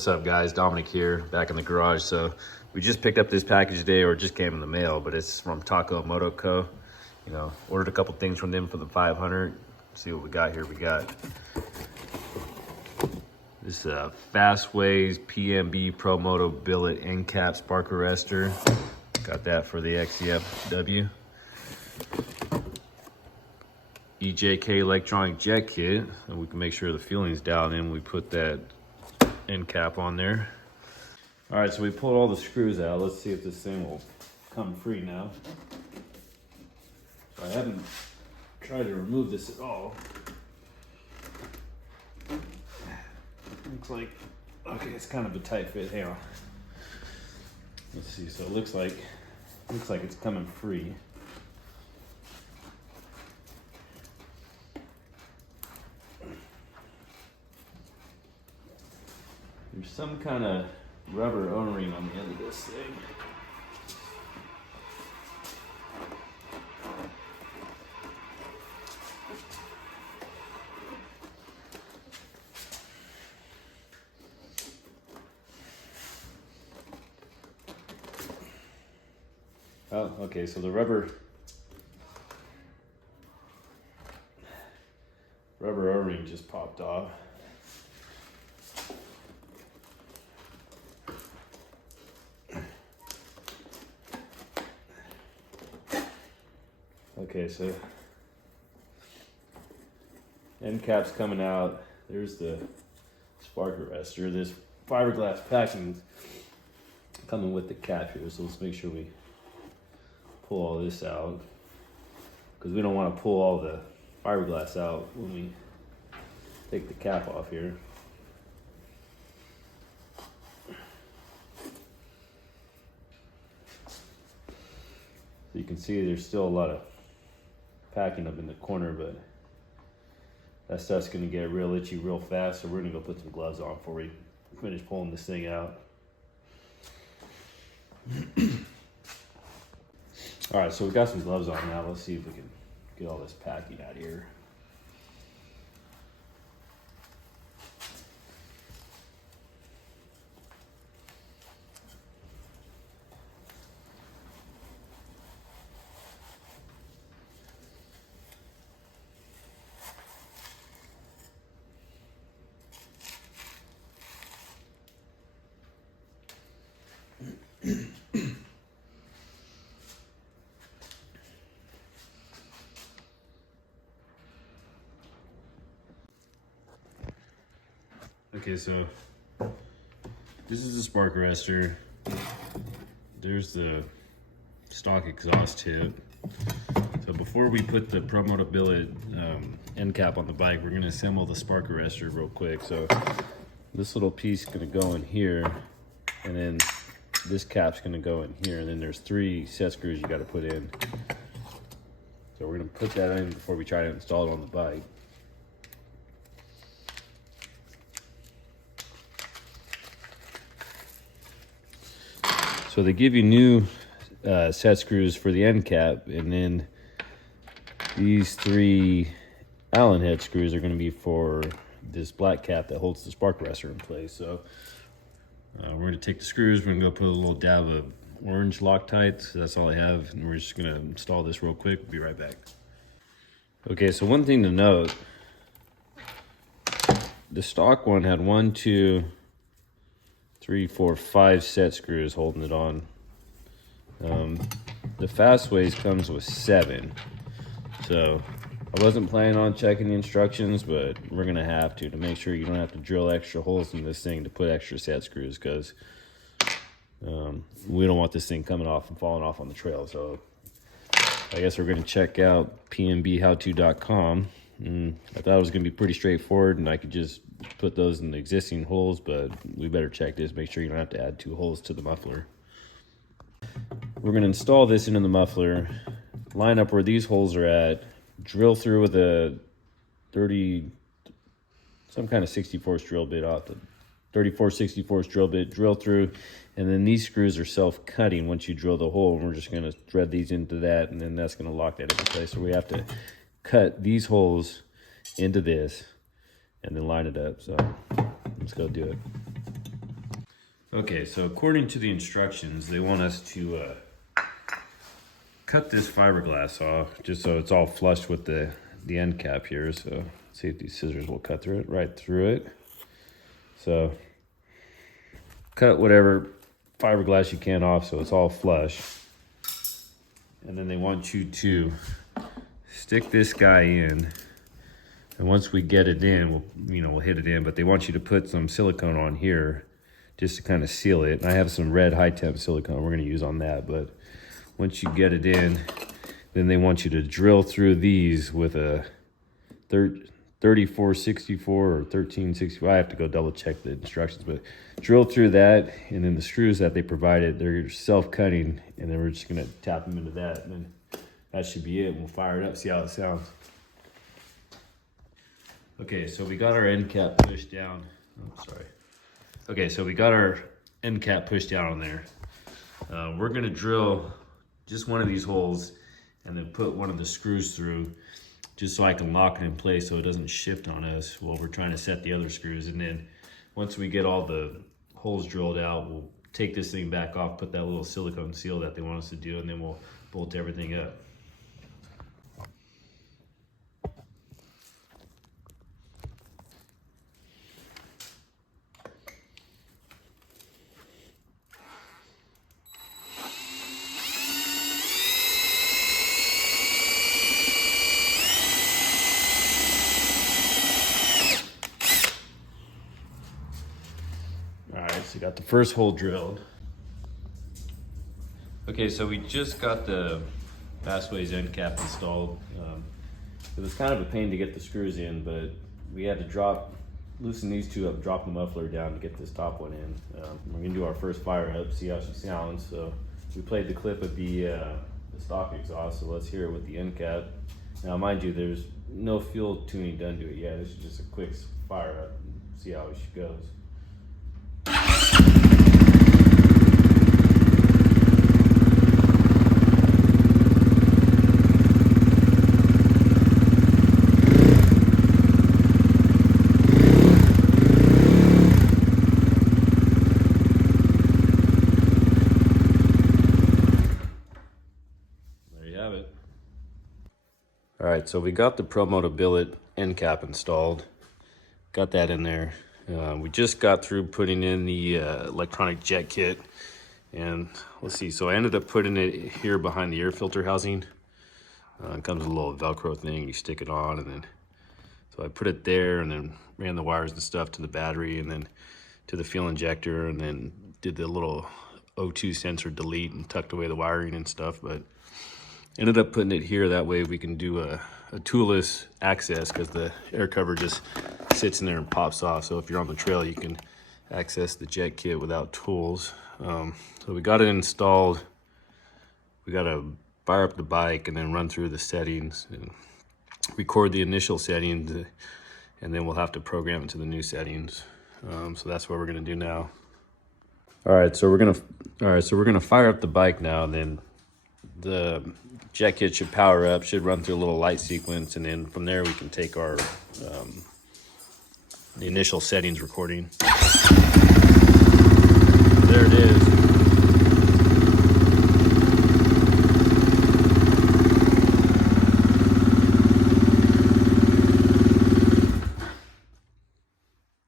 What's up, guys? Dominic here, back in the garage. So we just picked up this package today, or it just came in the mail, but it's from Moto Co. You know, ordered a couple things from them for the 500. See what we got here. We got this Fastways PMB Pro Moto billet end cap spark arrestor. Got that for the XCFW. EJK electronic jet kit, and we can make sure the fueling's dialed in. We put that end cap on there. All right, so we pulled all the screws out. Let's see if this thing will come free now. So I haven't tried to remove this at all. Looks like, okay, it's kind of a tight fit. Hang on. Let's see. So it looks like it's coming free. There's some kind of rubber O-ring on the end of this thing. Oh, okay, so the rubber O-ring just popped off. Okay, so end cap's coming out. There's the spark arrestor. This fiberglass packing's coming with the cap here, so let's make sure we pull all this out, because we don't want to pull all the fiberglass out when we take the cap off here. So you can see there's still a lot of packing up in the corner, but that stuff's gonna get real itchy real fast, so we're gonna go put some gloves on before we finish pulling this thing out. All right, so we got some gloves on now. Let's see if we can get all this packing out of here. Okay, so this is the spark arrestor. There's the stock exhaust tip. So before we put the Pro Moto billet end cap on the bike, we're gonna assemble the spark arrestor real quick. So this little piece is gonna go in here, and then this cap's gonna go in here, and then there's 3 set screws you gotta put in. So we're gonna put that in before we try to install it on the bike. So they give you new set screws for the end cap, and then these 3 Allen head screws are going to be for this black cap that holds the spark arrestor in place. So we're going to take the screws, we're going to go put a little dab of orange Loctite. So that's all I have, and we're just going to install this real quick. We'll be right back. Okay, so one thing to note, the stock one had 1, 2, 3, 4, 5 set screws holding it on. The Fastways comes with 7. So I wasn't planning on checking the instructions, but we're gonna have to make sure you don't have to drill extra holes in this thing to put extra set screws, because we don't want this thing coming off and falling off on the trail. So I guess we're gonna check out pmbhowto.com. I thought it was gonna be pretty straightforward and I could just put those in the existing holes, but we better check this, make sure you don't have to add 2 holes to the muffler. We're gonna install this into the muffler, line up where these holes are at, drill through with a some kind of 64th drill bit off the 34/64 drill bit, drill through, and then these screws are self-cutting once you drill the hole, and we're just gonna thread these into that, and then that's gonna lock that into place. So we have to cut these holes into this and then line it up. So let's go do it. Okay, so according to the instructions, they want us to cut this fiberglass off just so it's all flush with the end cap here. So let's see if these scissors will cut through it, right through it. So cut whatever fiberglass you can off so it's all flush. And then they want you to stick this guy in. And once we get it in, we'll hit it in, but they want you to put some silicone on here just to kind of seal it. And I have some red high temp silicone we're gonna use on that, but once you get it in, then they want you to drill through these with a 3464 or 1364. I have to go double check the instructions, but drill through that, and then the screws that they provided, they're self-cutting, and then we're just gonna tap them into that, and then that should be it. We'll fire it up, see how it sounds. Okay, so we got our end cap pushed down. Oh, sorry. Okay, so we got our end cap pushed down on there. We're gonna drill just one of these holes and then put one of the screws through just so I can lock it in place so it doesn't shift on us while we're trying to set the other screws. And then once we get all the holes drilled out, we'll take this thing back off, put that little silicone seal that they want us to do, and then we'll bolt everything up. All right, so we got the first hole drilled. Okay, so we just got the Fastways end cap installed. It was kind of a pain to get the screws in, but we had to loosen these two up, drop the muffler down to get this top one in. We're gonna do our first fire up, see how she sounds. So we played the clip of the stock exhaust, so let's hear it with the end cap. Now, mind you, there's no fuel tuning done to it yet. This is just a quick fire up and see how she goes. All right, so we got the moto billet end cap installed. Got that in there. We just got through putting in the electronic jet kit. And let's see, so I ended up putting it here behind the air filter housing. It comes with a little Velcro thing, you stick it on, and then, so I put it there and then ran the wires and stuff to the battery and then to the fuel injector, and then did the little O2 sensor delete and tucked away the wiring and stuff. But ended up putting it here, that way we can do a toolless access, because the air cover just sits in there and pops off. So if you're on the trail, you can access the jet kit without tools. So we got it installed. We got to fire up the bike and then run through the settings and record the initial settings, and then we'll have to program it to the new settings. So that's what we're gonna do now. All right, so we're gonna fire up the bike now, and then the jet kit should power up, should run through a little light sequence, and then from there we can take our the initial settings recording. There it is.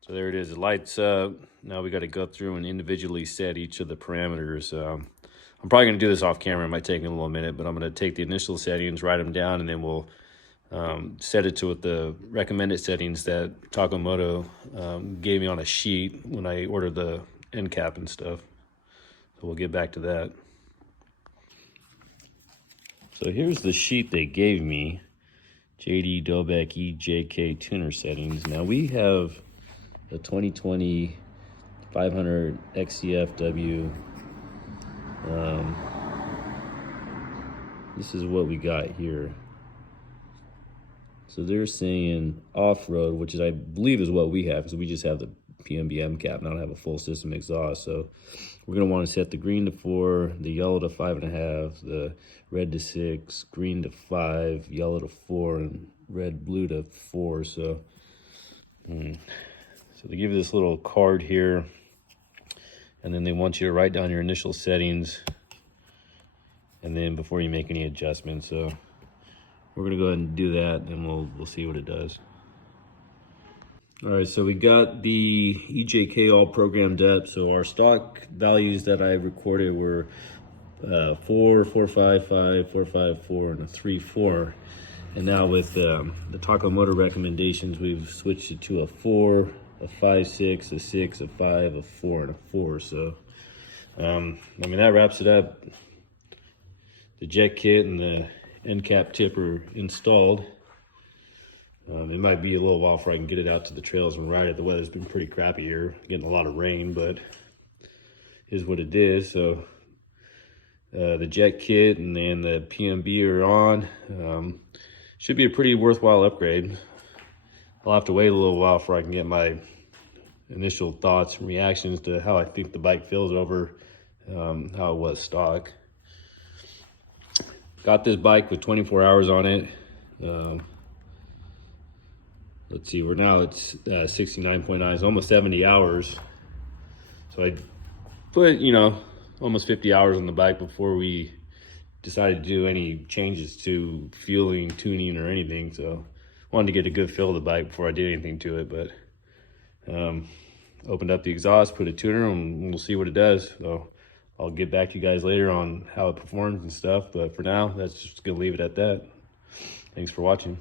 So there it is, it lights up. Now we got to go through and individually set each of the parameters. I'm probably going to do this off camera. It might take me a little minute, but I'm going to take the initial settings, write them down, and then we'll set it to what the recommended settings that Moto gave me on a sheet when I ordered the end cap and stuff. So we'll get back to that. So here's the sheet they gave me, JD Dobek EJK tuner settings. Now we have a 2020 500 XCFW. This is what we got here. So they're saying off-road, which is, I believe, is what we have, because we just have the PMBM cap and I don't have a full system exhaust. So we're going to want to set the green to 4, the yellow to 5.5, the red to 6, green to 5, yellow to 4, and blue to 4. So they give you this little card here, and then they want you to write down your initial settings, and then before you make any adjustments. So we're gonna go ahead and do that, and we'll see what it does. All right, so we got the EJK all programmed up. So our stock values that I recorded were 4, 4, 5, 5, 4, 5, 4, and a 3, 4. And now with the Taco Moto recommendations, we've switched it to a 4, a 5, 6, a 6, a 5, a 4, and a 4. So, I mean, that wraps it up. The jet kit and the end cap tip are installed. It might be a little while before I can get it out to the trails and ride it. The weather's been pretty crappy here, getting a lot of rain, but is what it is. So the jet kit and then the PMB are on. Should be a pretty worthwhile upgrade. I'll have to wait a little while before I can get my initial thoughts and reactions to how I think the bike feels over how it was stock. Got this bike with 24 hours on it. Let's see, it's 69.9, it's almost 70 hours. So I put, almost 50 hours on the bike before we decided to do any changes to fueling, tuning, or anything. So I wanted to get a good feel of the bike before I did anything to it. But opened up the exhaust, put a tuner, and we'll see what it does. So I'll get back to you guys later on how it performs and stuff. But for now, that's just gonna leave it at that. Thanks for watching.